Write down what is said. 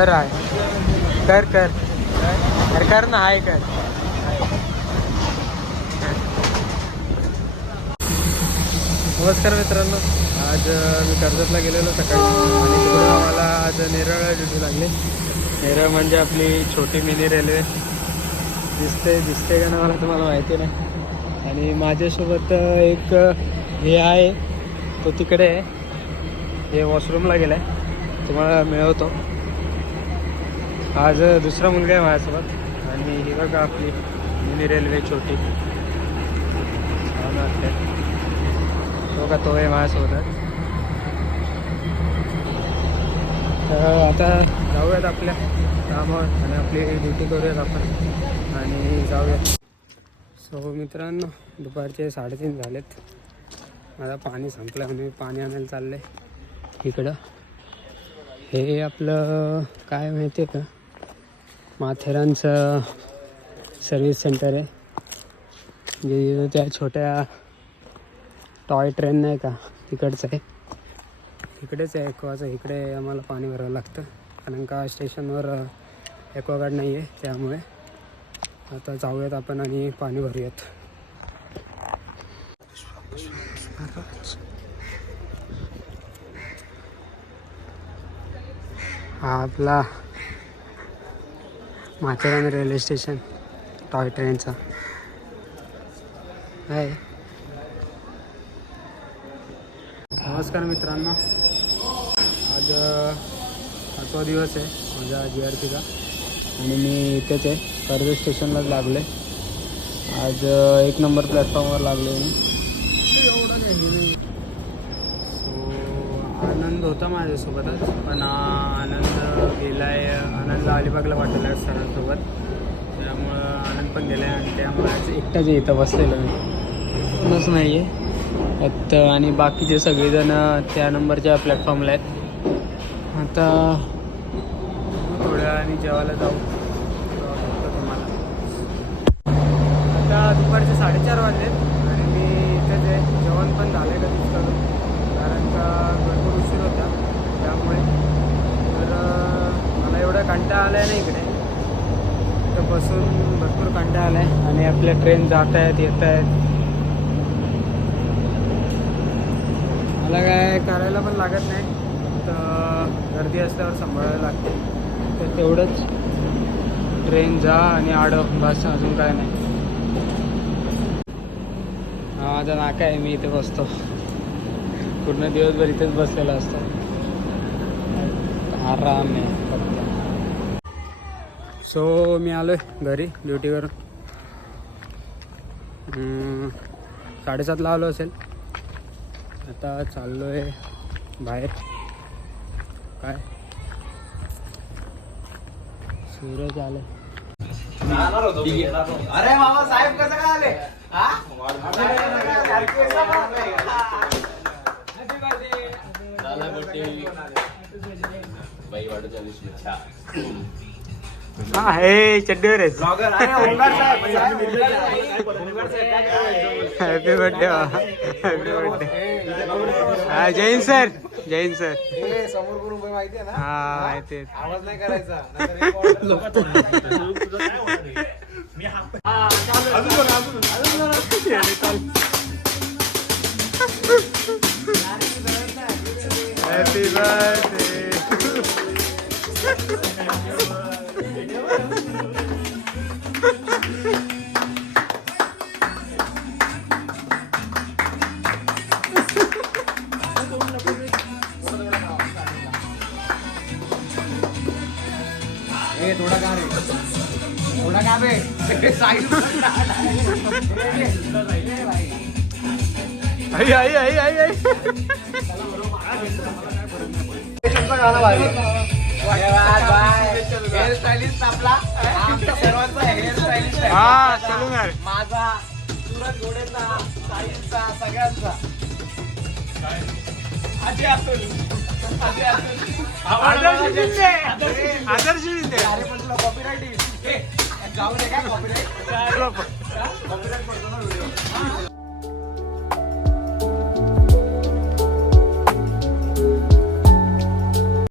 कर आहे कर कर कर कर ना आहे कर. नमस्कार मित्रांनो, आज मी कर्जतला गेलेलो सकाळी आणि तिकडून आम्हाला आज नेरळला ड्युटी लागली. नेरळ म्हणजे आपली छोटी मिनी रेल्वे. दिसते का ना मला तुम्हाला माहिती नाही. आणि माझ्यासोबत एक हे आहे, तो तिकडे आहे, हे वॉशरूमला गेला आहे, तुम्हाला मिळवतो. आज दुसरा मुलगा आहे माझ्यासोबत. आणि ही बघा आपली मिनी रेल्वे छोटी, छान वाटते. तो का तो आहे माझ्यासोबत. तर आता जाऊयात आपल्या कामावर आणि आपली ड्युटी करूयात आपण आणि जाऊयात. सो मित्रांनो, दुपारचे 3:30 झालेत. माझा पाणी संपलं आणि पाणी आणायला चाललं आहे इकडं. हे आपलं काय माहिती आहे का, माथेरानचं सर्विस सेंटर आहे. जे त्या छोट्या टॉय ट्रेन नाही का, तिकडचं आहे. इकडेच आहे ॲक्वाचं. इकडे आम्हाला पाणी भरावं लागतं कारण का स्टेशनवर ॲक्वागार्ड नाही आहे. त्यामुळे आता जाऊयात आपण आणि पाणी भरूयात. हा आपला माथेरान रेल्वे स्टेशन टॉय ट्रेनचा आहे. नमस्कार मित्रांनो, आज 5वा दिवस आहे माझ्या GRPचा आणि मी इथेच आहे, कर्जत स्टेशनलाच लागले. आज 1 नंबर प्लॅटफॉर्मवर लागले मी. एवढं नाही. सो आनंद होता माझ्यासोबतच, पण आनंद गेला आहे. आनंदला अलिबागला पाठवलं आहे सरांसोबत, त्यामुळं आनंद पण गेला आहे. आणि त्यामुळे आज एकटाच इथं बसलेलं मी, कोणच नाही आहे आता. आणि बाकीचे सगळेजण त्या नंबरच्या प्लॅटफॉर्मला आहेत. आता थोड्या आणि जेवायला जाऊ तुम्हाला. आता दुपारचे 4:30 वाजलेत आणि मी इथेच आहे. जेवण पण झालं आहे कधीच करून, कारण का भरपूर उशीर होता त्यामुळे. तर मला एवढा कंटाळा आला आहे ना इकडे, इथं बसून भरपूर कंटाळा आला आहे. आणि आपल्या ट्रेन जात आहेत येत आहेत, मला काय करायला पण लागत नाही. तर गर्दी असल्यावर सांभाळायला लागते. तर तेवढंच, ट्रेन जा आणि आडव बस, अजून काय नाही. हा माझा नाका आहे, मी इथे बसतो. पूर्ण दिवसभर इथेच बसलेला असतो, आराम आहे फक्त. सो मी आलो आहे घरी ड्युटीवरून. 7:30ला आलो असेल. आता चाललो आहे बाहेर. काय सूरज आलं. अरे मामा साहेब कसं काय आले? हा हे चड्डीवर आहे. Happy birthday, happy birthday. हा जैन सर, जैन सर. समोर कोण उभं माहिती आहे ना? हा माहिती आहे. आवाज नाही करायचा. Happy birthday. थोडा काम आहे, थोडा काम आहे. आई आई आई आई आई. हेअर स्टायलिस्ट आपला, आमचा सर्वांचा हेअर स्टायलिस्ट आहे. हा चलून यार. माझा, सूरज घोडेचा, साईंचा, सगळ्यांचा. आधी असून आदर्श शिंदे, आदर्श शिंदे. अरे पण तुला कॉपीराईट येईल. जाऊ दे काय कॉपीराईट. कॉपीराईट पडतो ना व्हिडिओ.